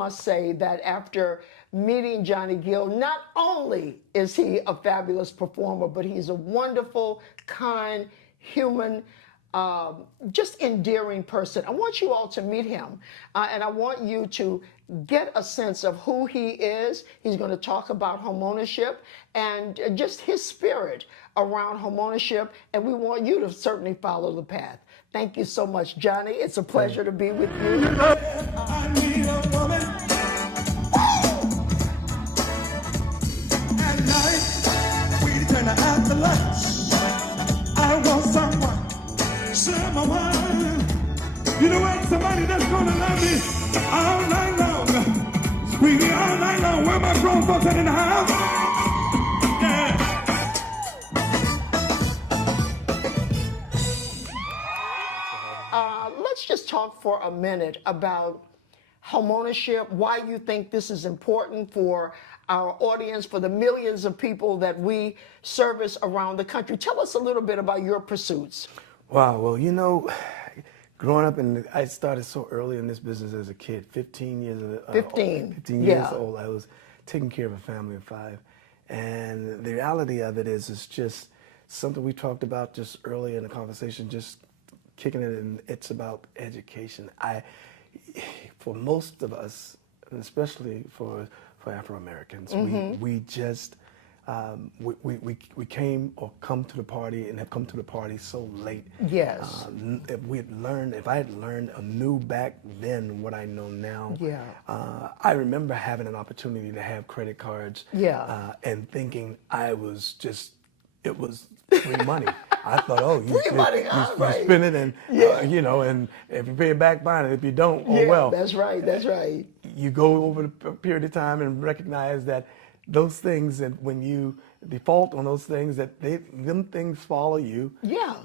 must say that after meeting Johnny Gill, not only is he a fabulous performer, but he's a wonderful, kind, human, just endearing person. I want you all to meet him, and I want you to get a sense of who he is. He's going to talk about homeownership and just his spirit around homeownership, and we want you to certainly follow the path. Thank you so much, Johnny. It's a pleasure to be with you. I need a woman at night. We turn out the lights. I want someone, you know what? Somebody that's gonna love me all night long. Squeaky all night long. Where my grown folks at in the house? Yeah. Let's just talk for a minute about homeownership, why you think this is important for our audience, for the millions of people that we service around the country. Tell us a little bit about your pursuits. Wow, well, you know, growing up, I started so early in this business as a kid, 15 years 15 years old. I was taking care of a family of 5. And the reality of it is it's just something we talked about just early in the conversation, just kicking it in. It's about education. For most of us, and especially for Afro-Americans, we just we came or come to the party and have come to the party so late. Yes. If I had learned anew back then what I know now. Yeah. I remember having an opportunity to have credit cards. Yeah. And thinking it was free money. I thought, oh, you spend it, and you know, and if you pay it back, fine. And if you don't, oh well. That's right. That's right. You go over a period of time and recognize that those things, and when you default on those things, that them things follow you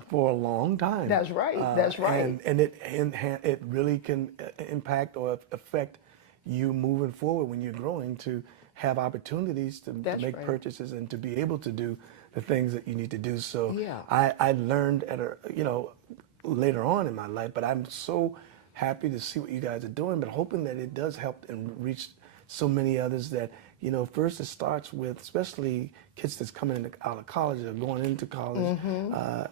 for a long time. That's right. That's right. And it really can impact or affect you moving forward when you're growing, to have opportunities to make purchases and to be able to do the things that you need to do. So I learned at later on in my life, but I'm so happy to see what you guys are doing, but hoping that it does help and reach so many others. That, you know, first it starts with, especially kids that's coming out of college or going into college,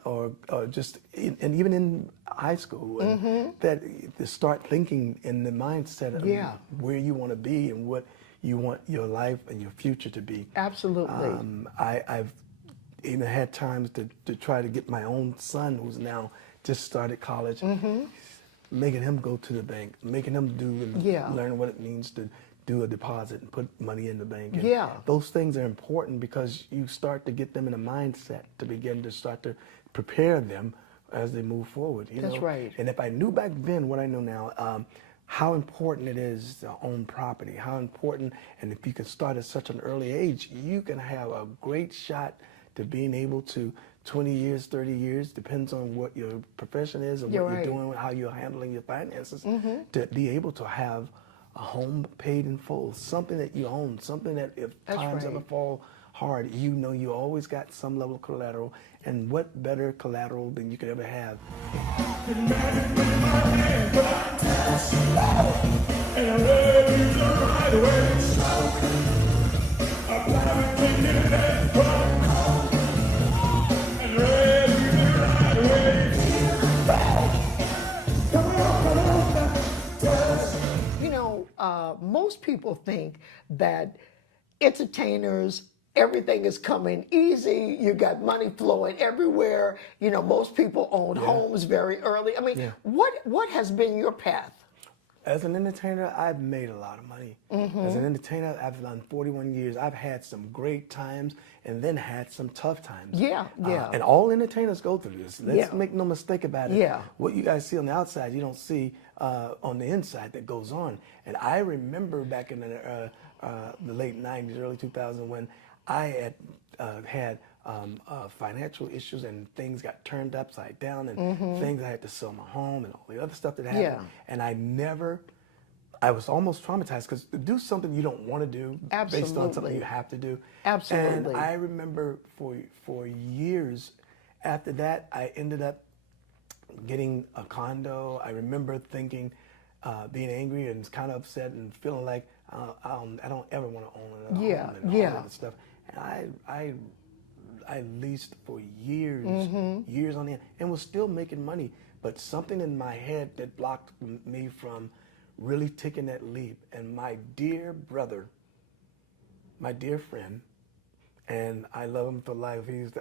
or just and even in high school, and that to start thinking in the mindset of where you want to be and what you want your life and your future to be. Absolutely. I've even had times to try to get my own son, who's now just started college, making him go to the bank, making him do and learn what it means to do a deposit and put money in the bank. And those things are important because you start to get them in a mindset to begin to start to prepare them as they move forward. That's right. And if I knew back then what I know now, how important it is to own property, how important, and if you can start at such an early age, you can have a great shot to being able to, 20 years, 30 years, depends on what your profession is and what you're doing, how you're handling your finances, to be able to have a home paid in full, something that you own, something that if times ever fall hard, you know you always got some level of collateral, and what better collateral than you could ever have. Most people think that entertainers, everything is coming easy. You got money flowing everywhere. You know, most people own homes very early. I mean, what has been your path? As an entertainer, I've made a lot of money. As an entertainer, I've done 41 years. I've had some great times and then had some tough times. And all entertainers go through this. Let's make no mistake about it. What you guys see on the outside, you don't see on the inside that goes on. And I remember back in the late 90s, early 2000s, when I had financial issues and things got turned upside down, and things I had to sell my home and all the other stuff that happened. And I was almost traumatized, because to do something you don't want to do based on something you have to do. And I remember for years after that, I ended up getting a condo. I remember thinking, being angry and kind of upset and feeling like I don't ever want to own another Yeah, home and all that stuff. And I leased for years, years on end, and was still making money. But something in my head that blocked me from really taking that leap. And my dear brother, my dear friend, and I love him for life. He's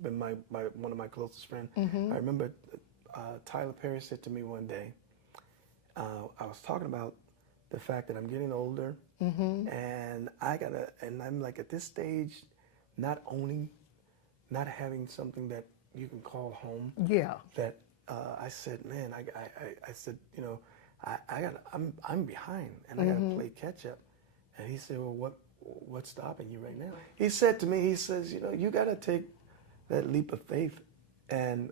been one of my closest friends. I remember Tyler Perry said to me one day, I was talking about the fact that I'm getting older, and I'm like at this stage, not owning, not having something that you can call home. Yeah. That I said, man, I said, you know, I'm behind, and I gotta play catch up. And he said, well, what's stopping you right now? He said to me, he says, you know, you gotta take that leap of faith, and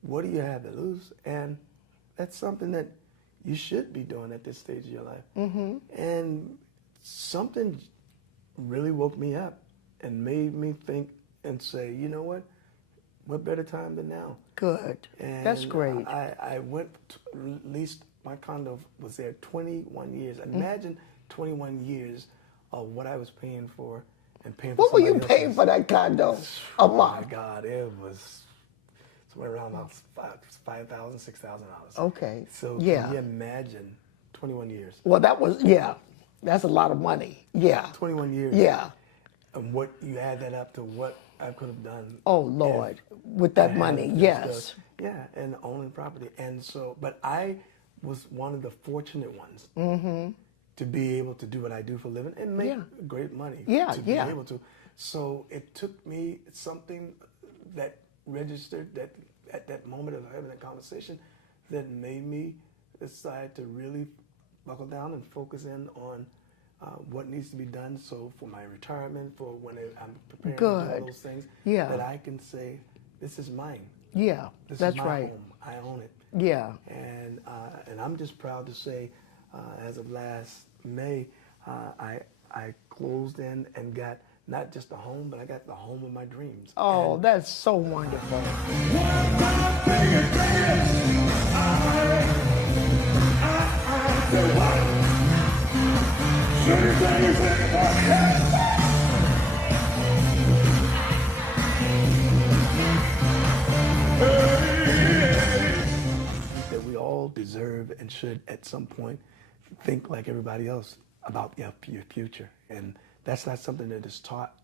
what do you have to lose? And that's something that you should be doing at this stage of your life. And something really woke me up and made me think and say, you know what better time than now? Good. And that's great. I went to, at least my condo was there 21 years. Imagine 21 years of what I was paying for and paying for What were you somebody paying else's. for that condo a month? Oh my God, it was somewhere around about $5,000, $6,000. Okay. So yeah. can you imagine 21 years? Well, that's a lot of money. Yeah. 21 years. Yeah. And what you add that up to what I could have done. Oh Lord, with that money, yes. Yeah, and owning property. And so, but I was one of the fortunate ones to be able to do what I do for a living and make great money. Yeah, to be able to. So it took me something that registered that at that moment of having that conversation that made me decide to really buckle down and focus in on what needs to be done. So for my retirement, for when I'm preparing to do those things, that I can say, this is mine. Yeah, this is my home. I own it. Yeah. And I'm just proud to say, as of last May, I closed in and got not just a home, but I got the home of my dreams. Oh, and that's so wonderful. That we all deserve and should at some point think like everybody else about your future. And that's not something that is taught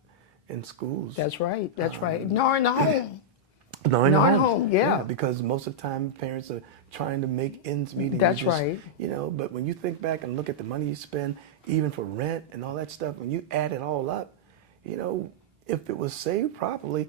in schools. That's right. That's right. Nor in the home. Nor in the home. Yeah. Because most of the time parents are trying to make ends meet. That's right. You know, but when you think back and look at the money you spend, even for rent and all that stuff, when you add it all up, you know, if it was saved properly,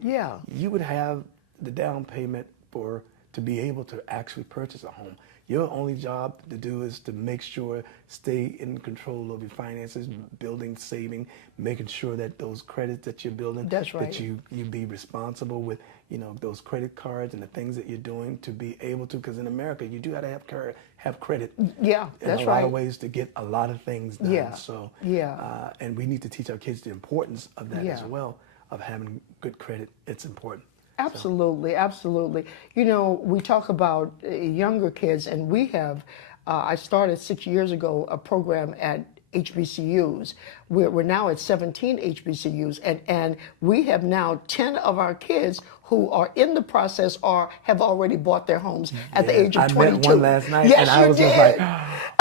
you would have the down payment to be able to actually purchase a home. Your only job to do is to make sure, stay in control of your finances, building, saving, making sure that those credits that you're building, that you be responsible with, you know, those credit cards and the things that you're doing to be able to, because in America, you do got to have credit. Yeah, that's right. In a lot of ways to get a lot of things done. Yeah. So, and we need to teach our kids the importance of that as well, of having good credit. It's important. Absolutely, absolutely. You know, we talk about younger kids, and we have, I started 6 years ago, a program at HBCUs. We're now at 17 HBCUs, and we have now 10 of our kids who are in the process or have already bought their homes at the age of 22. I met one last night, and I was just like,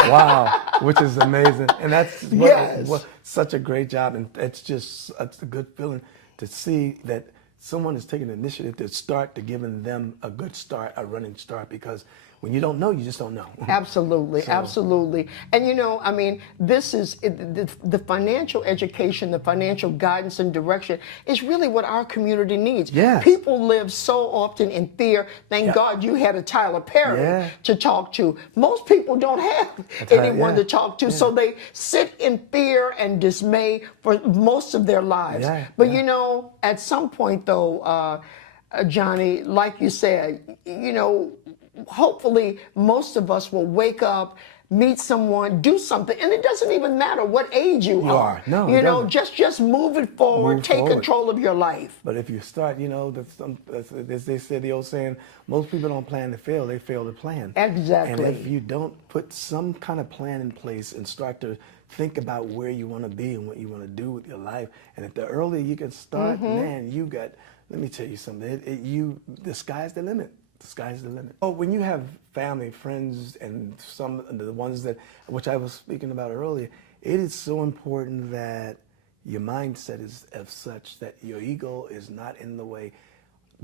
wow, which is amazing. And that's what such a great job, and it's a good feeling to see that someone is taking the initiative to start to giving them a good start, a running start, because when you don't know, you just don't know. Absolutely, absolutely. And you know, I mean, this is the financial education, the financial guidance and direction is really what our community needs. Yes. People live so often in fear. Thank God you had a Tyler Perry to talk to. Most people don't have anyone to talk to, so they sit in fear and dismay for most of their lives. But you know, at some point though, Johnny, like you said, you know, hopefully most of us will wake up, meet someone, do something, and it doesn't even matter what age you are. No, you it know, doesn't. just move it forward, Move take forward. control of your life. But if you start, you know, as they said, the old saying, most people don't plan to fail, they fail to plan. Exactly. And if you don't put some kind of plan in place and start to think about where you want to be and what you want to do with your life, and if the earlier you can start, man, you got, let me tell you something, the sky's the limit. The sky's the limit. Oh, when you have family, friends, and some of the ones that, which I was speaking about earlier, it is so important that your mindset is of such that your ego is not in the way.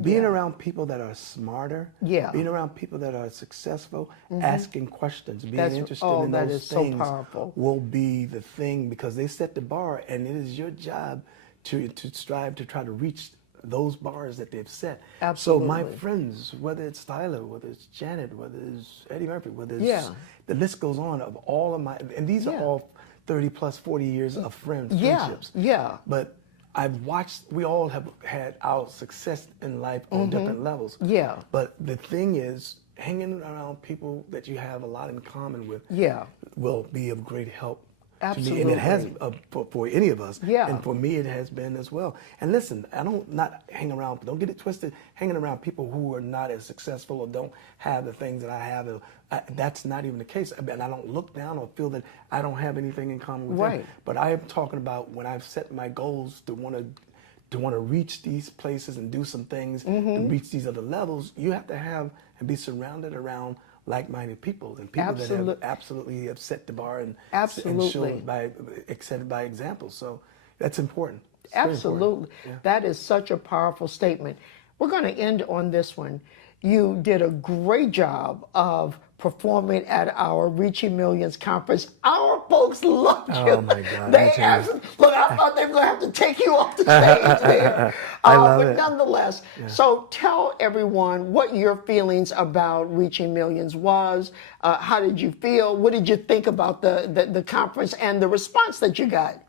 Being around people that are smarter, being around people that are successful, asking questions, being interested in those things so powerful. Will be the thing, because they set the bar, and it is your job to strive to try to reach those bars that they've set. Absolutely. So my friends, whether it's Tyler, whether it's Janet, whether it's Eddie Murphy, whether it's, the list goes on of all of my, and these are all 30 plus 40 years of friendships. But I've watched, we all have had our success in life on different levels. But the thing is, hanging around people that you have a lot in common with will be of great help. Absolutely. And it has for any of us. And for me, it has been as well. And listen, I don't not hang around, don't get it twisted, hanging around people who are not as successful or don't have the things that I have. That's not even the case. And I don't look down or feel that I don't have anything in common with them. But I am talking about when I've set my goals to want to reach these places and do some things to reach these other levels, you have to have and be surrounded around like-minded people and people that have absolutely have set the bar and shown by example. So that's important. It's absolutely. Important. That is such a powerful statement. We're going to end on this one. You did a great job of performing at our Reaching Millions conference. Our folks loved you. Oh my God! They asked, look, I thought they were going to have to take you off the stage there. I love but it. nonetheless, so tell everyone what your feelings about Reaching Millions was. How did you feel? What did you think about the conference and the response that you got?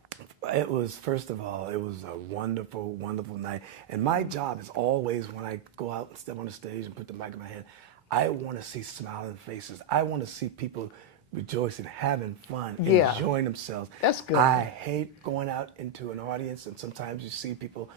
It was, first of all, it was a wonderful, wonderful night. And my job is always, when I go out and step on the stage and put the mic in my hand, I want to see smiling faces. I want to see people rejoicing, having fun, enjoying themselves. That's good. I hate going out into an audience, and sometimes you see people,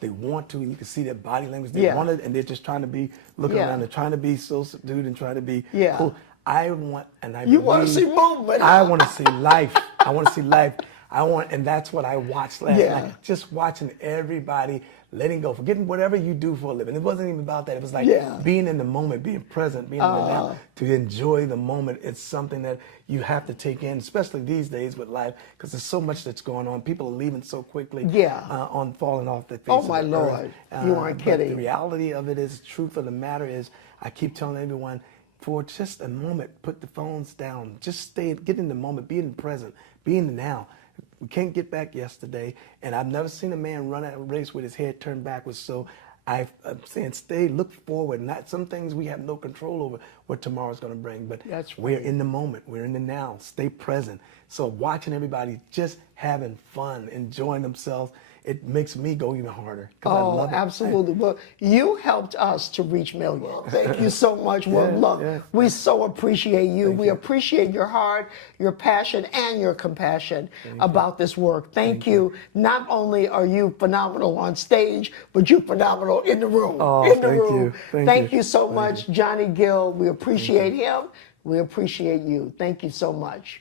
they want to, and you can see their body language. They want it, and they're just trying to be, looking around, they're trying to be so subdued and trying to be cool. I want, and I You want to see movement. I want to see life. I want to see life. And that's what I watched last night. Just watching everybody letting go, forgetting whatever you do for a living. It wasn't even about that. It was like being in the moment, being present, being in the now, to enjoy the moment. It's something that you have to take in, especially these days with life, because there's so much that's going on. People are leaving so quickly, on falling off their faces. Oh my Lord, you aren't kidding. The reality of it is, the truth of the matter is, I keep telling everyone, for just a moment, put the phones down. Just get in the moment, be in the present, be in the now. We can't get back yesterday, and I've never seen a man run a race with his head turned backwards. So I'm saying, look forward. Not some things we have no control over what tomorrow's going to bring, but we're in the moment, we're in the now. Stay present. So watching everybody just having fun, enjoying themselves, it makes me go even harder. I love it. Absolutely. Well, you helped us to reach millions. Thank you so much. Well, look, we so appreciate you. We appreciate your heart, your passion, and your compassion about this work. Thank you. Not only are you phenomenal on stage, but you're phenomenal in the room. Thank you so much, Johnny Gill. We appreciate him. We appreciate you. Thank you so much.